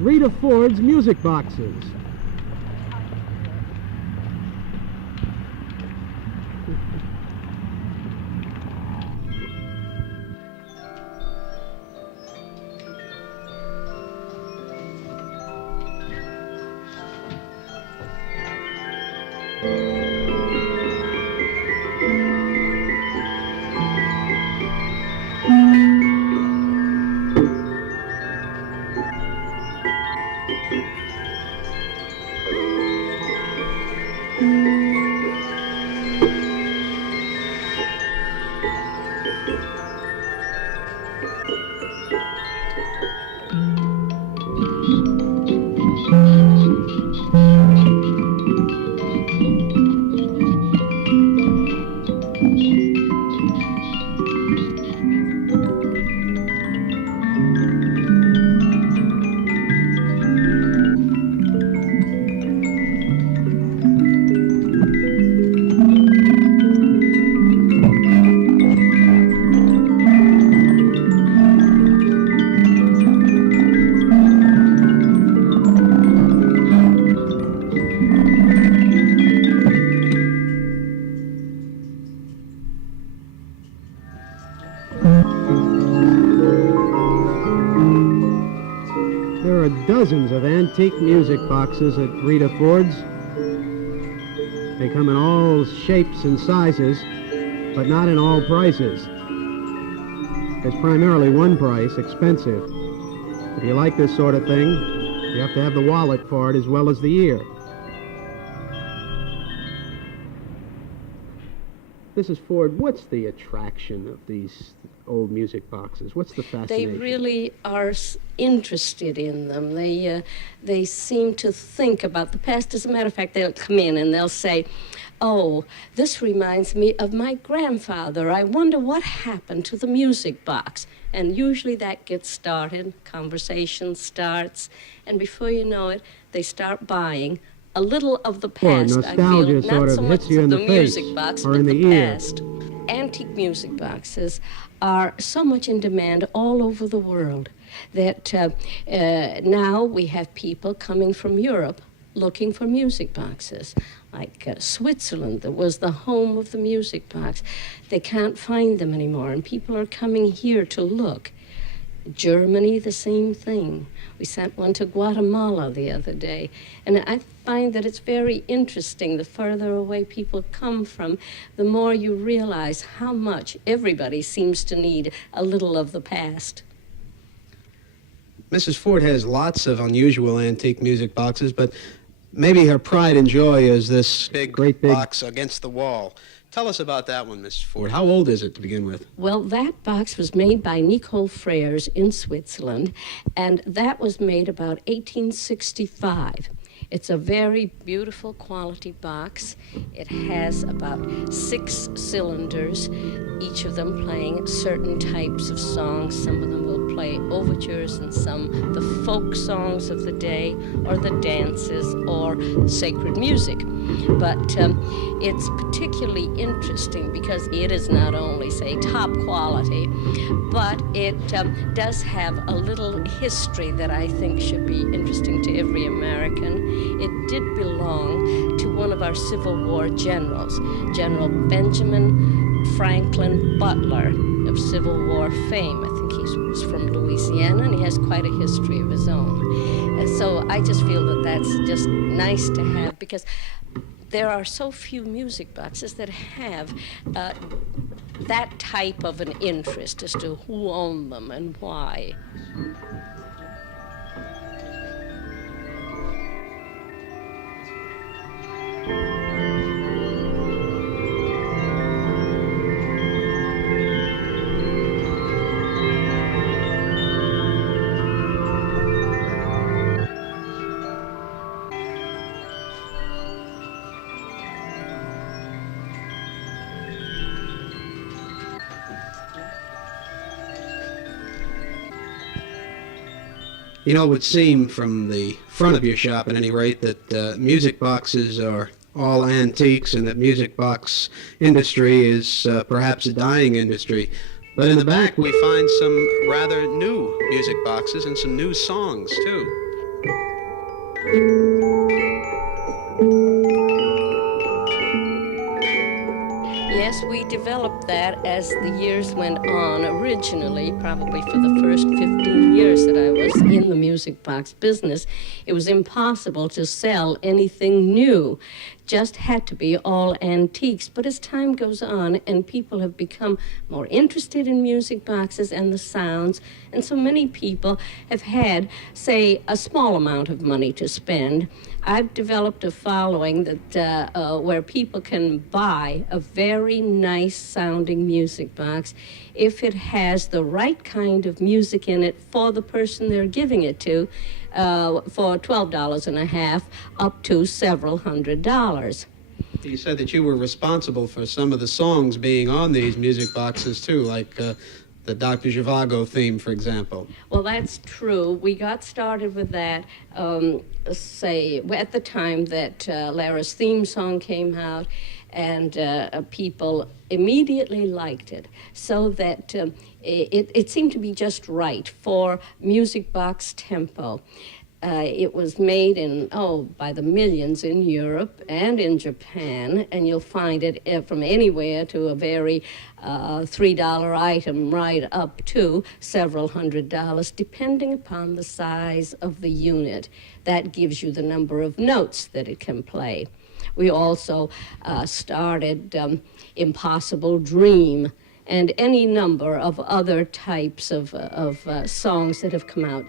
Rita Ford's music boxes. Dozens of antique music boxes at Rita Ford's. They come in all shapes and sizes, but not in all prices. There's primarily one price, expensive. If you like this sort of thing, you have to have the wallet for it as well as the ear. Mrs. Ford, what's the attraction of these old music boxes? What's the fascination? They really are interested in them. They seem to think about the past. As a matter of fact, they'll come in and they'll say, "Oh, this reminds me of my grandfather. I wonder what happened to the music box." And usually that gets started, conversation starts, and before you know it, they start buying a little of the past. Nostalgia sort of hits you in the face music box, or but in the ear. past. Antique music boxes are so much in demand all over the world that now we have people coming from Europe looking for music boxes. Like Switzerland, that was the home of the music box. They can't find them anymore, and people are coming here to look. Germany, the same thing. We sent one to Guatemala the other day, and I find that it's very interesting. The further away people come from, the more you realize how much everybody seems to need a little of the past. Mrs. Ford has lots of unusual antique music boxes, but maybe her pride and joy is this great big box against the wall. Tell us about that one, Mrs. Ford. How old is it to begin with? Well, that box was made by Nicole Frères in Switzerland, and that was made about 1865. It's a very beautiful quality box. It has about 6 cylinders, each of them playing certain types of songs. Some of them will play overtures, and some the folk songs of the day, or the dances, or sacred music. But it's particularly interesting because it is not only, say, top quality, but it does have a little history that I think should be interesting to every American. It did belong to one of our Civil War generals, General Benjamin Franklin Butler of Civil War fame. I think he's from Louisiana, and he has quite a history of his own. And so I just feel that that's just nice to have, because there are so few music boxes that have that type of an interest as to who owned them and why. You know, it would seem from the front of your shop, at any rate, that music boxes are all antiques and that music box industry is perhaps a dying industry. But in the back, we find some rather new music boxes and some new songs, too. Yes, we developed that as the years went on. Originally, probably for the first 15 years that I was in the music box business, it was impossible to sell anything new. Just had to be all antiques. But as time goes on and people have become more interested in music boxes and the sounds, and so many people have had, say, a small amount of money to spend, I've developed a following that where people can buy a very nice sounding music box if it has the right kind of music in it for the person they're giving it to, for $12 and a half up to several $100s. You said that you were responsible for some of the songs being on these music boxes too, like the Dr. Zhivago theme, for example. Well, that's true. We got started with that, say, at the time that Lara's theme song came out, and people immediately liked it, so that it seemed to be just right for music box tempo. It was made by the millions in Europe and in Japan, and you'll find it from anywhere to a very $3 item right up to several $100, depending upon the size of the unit. That gives you the number of notes that it can play. We also started Impossible Dream and any number of other types of songs that have come out.